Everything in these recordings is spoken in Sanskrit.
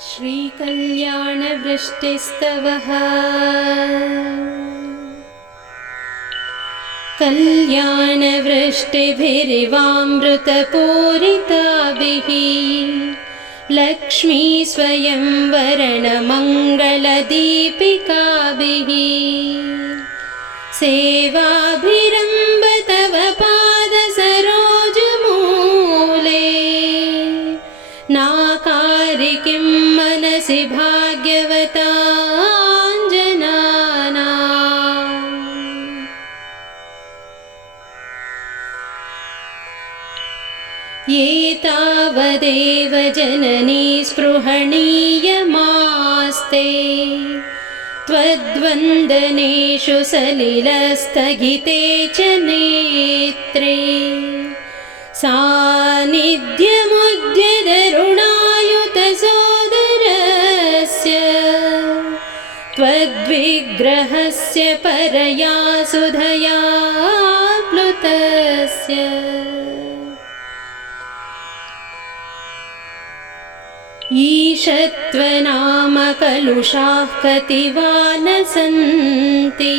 श्रीकल्याणवृष्टिस्तवः। कल्याणवृष्टिभिरिवामृतपूरिताभिः। लक्ष्मी स्वयं वरणमङ्गलदीपिकाभिः। सेवाभिरम्ब ये तावदेव जननी स्पृहणीयमास्ते। त्वद्वन्दनेषु सलिलस्थगिते च नेत्रे। सान्निध्यमुद्यदरुणायुतसोदरस्य त्वद्विग्रहस्य परया सुधया प्लुतस्य। ईशत्वनामकलुषाः कति वा न सन्ति।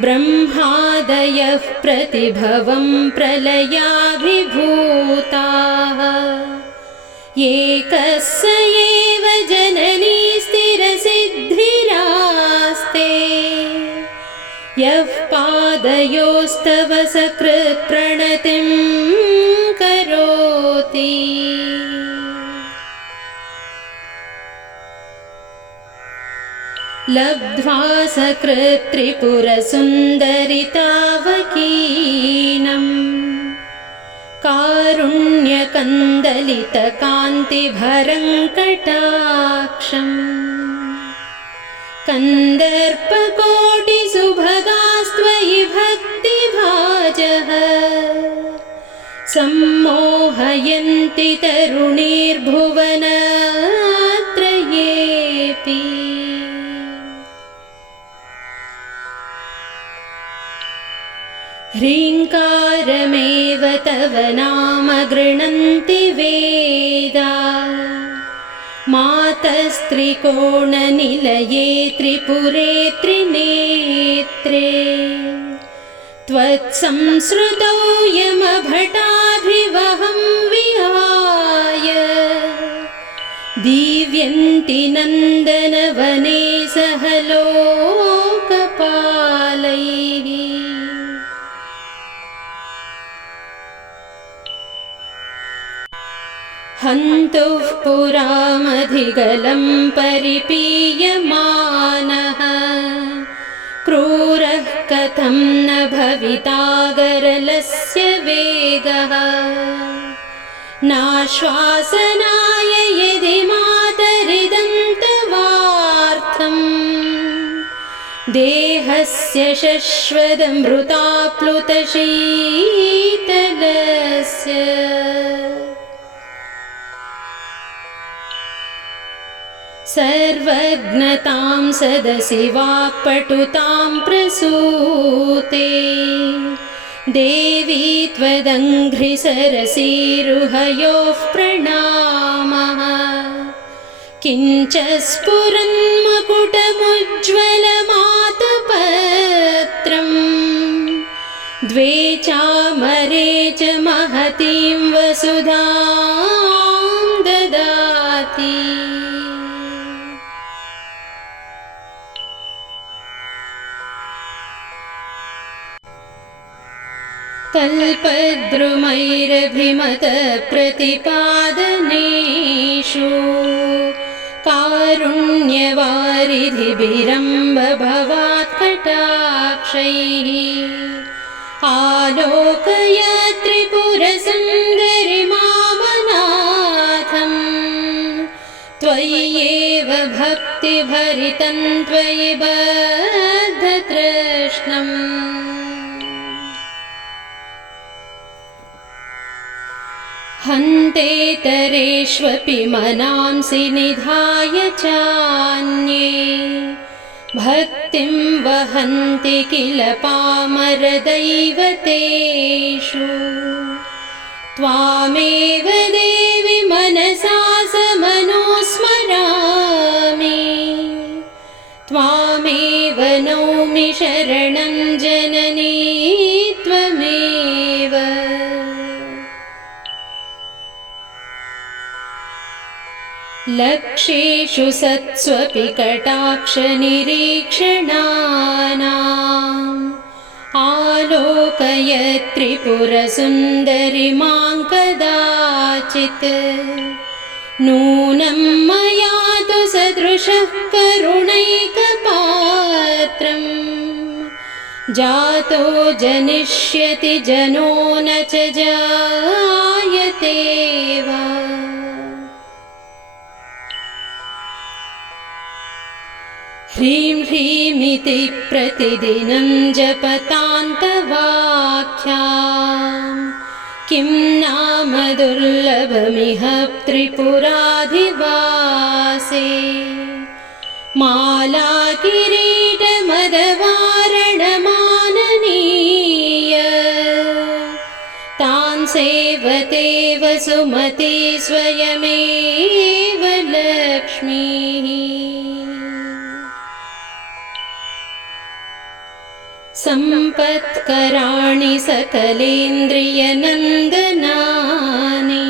ब्रह्मादयः प्रतिभवं प्रलयाभिभूताः। एकः पादयोस्तव सकृत्प्रणतिं करोति। लब्ध्वा सकृत्त्रिपुरसुन्दरितावकीनम् कारुण्यकन्दलितकान्तिभरङ्कटाक्षम् कन्दर्पकोटिसुभगास्त्वयि सम्मोहयन्ति तरुणीर्भुवनत्रयेऽपि। ह्रीङ्कारमेव तव नाम गृह्णन्ति वेदा। मातस्त्रिकोणनिलये त्रिपुरे त्रिनेत्रे। त्वत्संसृतौ नन्दनवने सह लोकपालैः। हन्तुः पुरामधिगलं परिपीयमानः। क्रूरः कथं न भवितागरलस्य वेगः। नाश्वासनाय यदि मातरिदन्तवार्थम् देहस्य शश्वदमृताप्लुतशीतलस्य। सर्वज्ञतां सदसि वाक्पटुतां प्रसूते। देवी त्वदङ्घ्रिसरसीरुहयोः प्रणामः किञ्च स्फुरन्मकुटमुज्ज्वलमातपत्रम् द्वे चामरे च महतीं वसुधां ददाति। कल्पद्रुमैरभिमतप्रतिपादनेषु कारुण्यवारिधिभिरम्ब भवात् कटाक्षैः। आलोकय त्रिपुरसुन्दरि मामनाथम् त्वय्येव भक्तिभरितं त्वयि बद्धतृष्णम् हन्तेतरेष्वपि मनांसि निधाय चान्ये। भक्तिं वहन्ति किल पामरदैवतेषु। त्वामेव देवि मनसा समनोस्मरामि त्वामेव नौमि शरणं जननी लक्षेषु सत्स्वपि कटाक्षनिरीक्षणानाम् आलोकय त्रिपुरसुन्दरि मां कदाचित् नूनं मया तु सदृशः करुणैकपात्रम् जातो जनिष्यति जनो न च जायते वा ह्रीं ह्रीमिति प्रतिदिनं जपतान्तवाख्या किं नाम दुर्लभमिह त्रिपुराधिवासे? माला किरीटमदवारणमाननीय तान् सेवते वसुमती स्वयमेव लक्ष्मीः सम्पत्कराणि सकलेन्द्रियनन्दनानि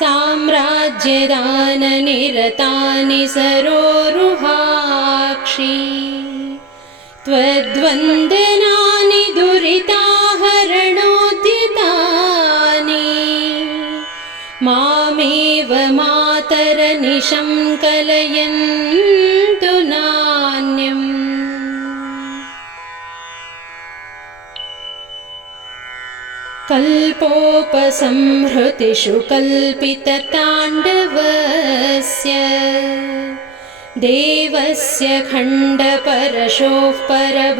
साम्राज्यदाननिरतानि सरोरुहाक्षि त्वद्वन्दनानि दुरिताहरणोद्यतानि मामेव मातरनिशं कलयन्तु कल्पोपसंहृतिषु कल्पितताण्डवस्य देवस्य खण्डपरशोः परभैरवस्य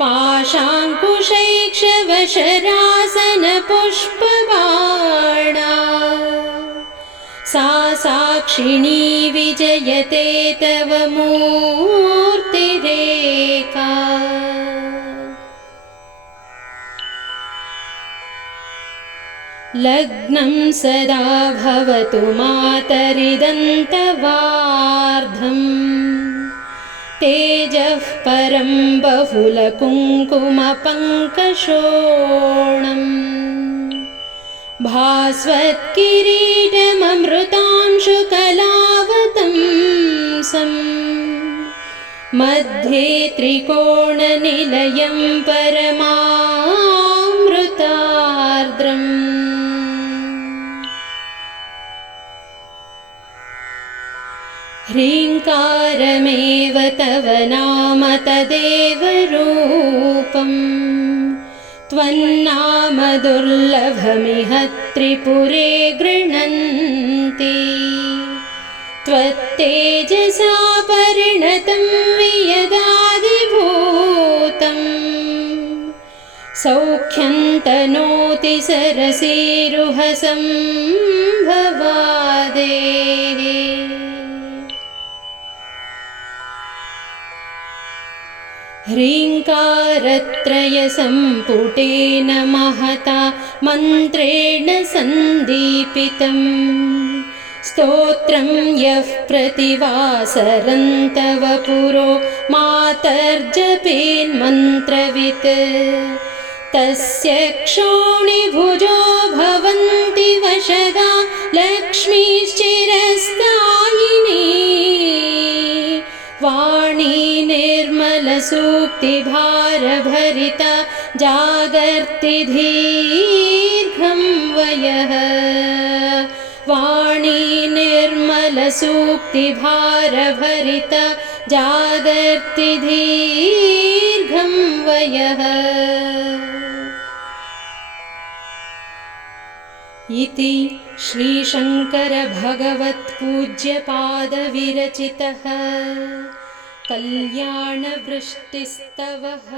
पाशाङ्कुशैक्षवशरासनपुष्पबाणा सा साक्षिणी विजयते तव मूर्तिरेका लग्नं सदा भवतु मातरिदन्तवार्धम् तेजः परं बहुलकुङ्कुमपङ्कशोणम् भास्वत्किरीटममृतांशुकलावतंसम् मध्ये त्रिकोणनिलयं परमामृतार्द्रम् ह्रीङ्कारमेव तव नाम तदेव रूपम् त्वन्नाम दुर्लभमिह त्रिपुरे गृह्णन्ति। त्वत्तेजसा परिणतं वियदादिभूतम्। सौख्यं तनोति सरसीरुहसं भवादेः ह्रीङ्कारत्रयसम्पुटेन महता मन्त्रेण सन्दीपितम्। स्तोत्रं यः प्रतिवासरन्तव पुरो मातर्जपेन्मन्त्रवित्। तस्य क्षोणिभुजो भवन्ति वशदा लक्ष्मीश्चिरस्तायिनी वाणी निर्मलसूक्तिभारभरिता जागर्ति दीर्घं वयः। वाणी निर्मलसूक्तिभारभरिता जागर्ति दीर्घं वयः। इति श्रीशङ्करभगवत्पूज्यपादविरचितः कल्याणवृष्टिस्तवः